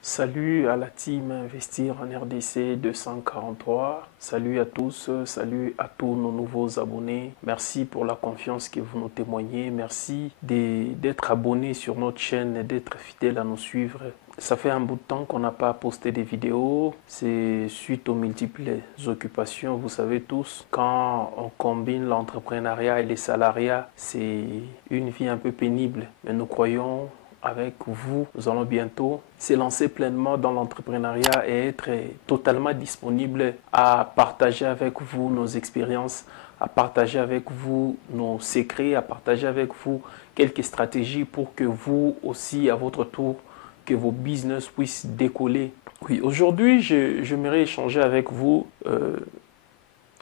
Salut à la team Investir en RDC 243. Salut à tous, salut à tous nos nouveaux abonnés. Merci pour la confiance que vous nous témoignez. Merci d'être abonnés sur notre chaîne et d'être fidèles à nous suivre. Ça fait un bout de temps qu'on n'a pas posté des vidéos. C'est suite aux multiples occupations. Vous savez tous, quand on combine l'entrepreneuriat et les salariats, c'est une vie un peu pénible. Mais nous croyons avec vous, nous allons bientôt s'élancer pleinement dans l'entrepreneuriat et être totalement disponible à partager avec vous nos expériences, à partager avec vous nos secrets, à partager avec vous quelques stratégies pour que vous aussi, à votre tour, que vos business puissent décoller. Oui, aujourd'hui, j'aimerais échanger avec vous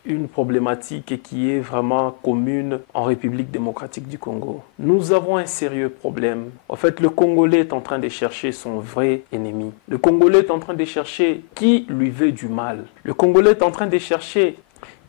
une problématique qui est vraiment commune en République démocratique du Congo. Nous avons un sérieux problème. En fait, le Congolais est en train de chercher son vrai ennemi. Le Congolais est en train de chercher qui lui veut du mal. Le Congolais est en train de chercher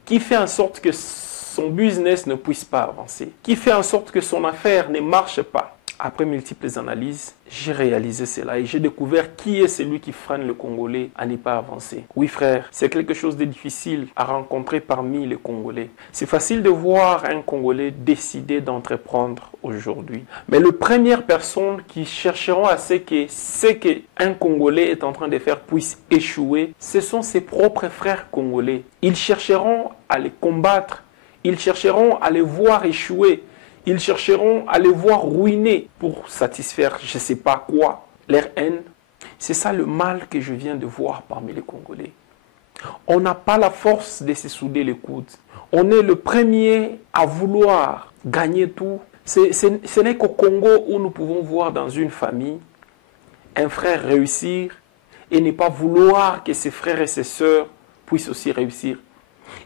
qui fait en sorte que son business ne puisse pas avancer, qui fait en sorte que son affaire ne marche pas. Après multiples analyses, j'ai réalisé cela et j'ai découvert qui est celui qui freine le Congolais à ne pas avancer. Oui frère, c'est quelque chose de difficile à rencontrer parmi les Congolais. C'est facile de voir un Congolais décider d'entreprendre aujourd'hui. Mais les premières personnes qui chercheront à ce qu'un Congolais est en train de faire puisse échouer, ce sont ses propres frères congolais. Ils chercheront à les combattre, ils chercheront à les voir échouer. Ils chercheront à les voir ruiner pour satisfaire je ne sais pas quoi, leur haine. C'est ça le mal que je viens de voir parmi les Congolais. On n'a pas la force de se souder les coudes. On est le premier à vouloir gagner tout. Ce n'est qu'au Congo où nous pouvons voir dans une famille un frère réussir et ne pas vouloir que ses frères et ses sœurs puissent aussi réussir.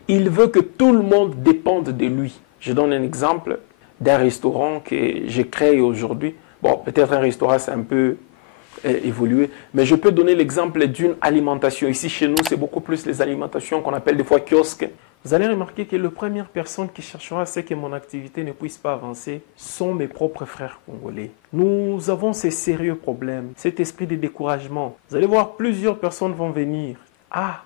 Il veut que tout le monde dépende de lui. Je donne un exemple d'un restaurant que j'ai créé aujourd'hui. Bon, peut-être un restaurant, c'est un peu évolué, mais je peux donner l'exemple d'une alimentation. Ici, chez nous, c'est beaucoup plus les alimentations qu'on appelle des fois kiosques. Vous allez remarquer que les premières personnes qui chercheront à ce que mon activité ne puisse pas avancer sont mes propres frères congolais. Nous avons ces sérieux problèmes, cet esprit de découragement. Vous allez voir, plusieurs personnes vont venir. Ah,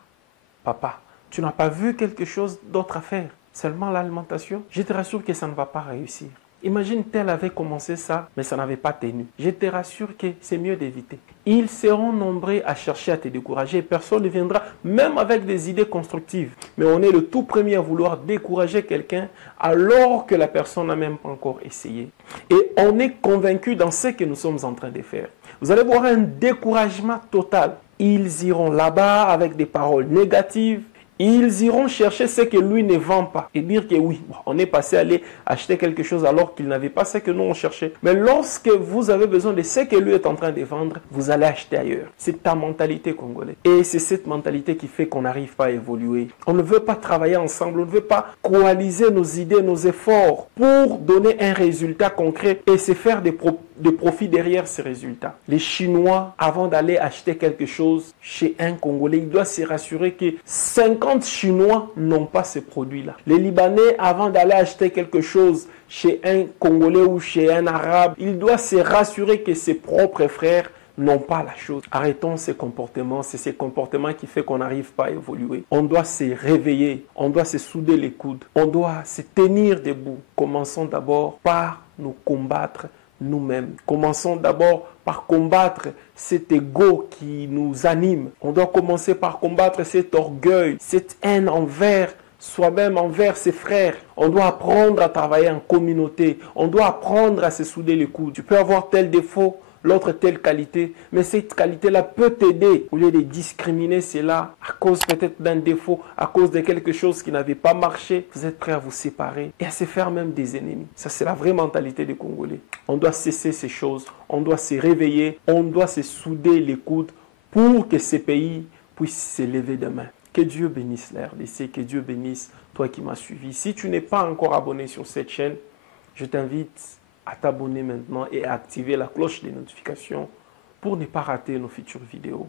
papa, tu n'as pas vu quelque chose d'autre à faire? Seulement l'alimentation, je te rassure que ça ne va pas réussir. Imagine tel avait commencé ça, mais ça n'avait pas tenu. Je te rassure que c'est mieux d'éviter. Ils seront nombreux à chercher à te décourager. Personne ne viendra, même avec des idées constructives. Mais on est le tout premier à vouloir décourager quelqu'un alors que la personne n'a même pas encore essayé. Et on est convaincu dans ce que nous sommes en train de faire. Vous allez voir un découragement total. Ils iront là-bas avec des paroles négatives. Ils iront chercher ce que lui ne vend pas et dire que oui, on est passé à aller acheter quelque chose alors qu'il n'avait pas ce que nous on cherchait. Mais lorsque vous avez besoin de ce que lui est en train de vendre, vous allez acheter ailleurs. C'est ta mentalité congolaise. Et c'est cette mentalité qui fait qu'on n'arrive pas à évoluer. On ne veut pas travailler ensemble, on ne veut pas coaliser nos idées, nos efforts pour donner un résultat concret et se faire des profits derrière ces résultats. Les Chinois, avant d'aller acheter quelque chose chez un Congolais, ils doivent se rassurer que 50 Chinois n'ont pas ces produits-là. Les Libanais, avant d'aller acheter quelque chose chez un Congolais ou chez un Arabe, ils doivent se rassurer que ses propres frères n'ont pas la chose. Arrêtons ces comportements. C'est ces comportements qui font qu'on n'arrive pas à évoluer. On doit se réveiller. On doit se souder les coudes. On doit se tenir debout. Commençons d'abord par nous combattre nous-mêmes. Commençons d'abord par combattre cet ego qui nous anime. On doit commencer par combattre cet orgueil, cette haine envers soi-même, envers ses frères. On doit apprendre à travailler en communauté. On doit apprendre à se souder les coudes. Tu peux avoir tel défaut, l'autre telle qualité, mais cette qualité-là peut t'aider au lieu de discriminer cela à cause peut-être d'un défaut, à cause de quelque chose qui n'avait pas marché. Vous êtes prêts à vous séparer et à se faire même des ennemis. Ça, c'est la vraie mentalité des Congolais. On doit cesser ces choses, on doit se réveiller, on doit se souder les coudes pour que ces pays puissent s'élever demain. Que Dieu bénisse la RDC, que Dieu bénisse toi qui m'as suivi. Si tu n'es pas encore abonné sur cette chaîne, je t'invite à t'abonner maintenant et à activer la cloche des notifications pour ne pas rater nos futures vidéos.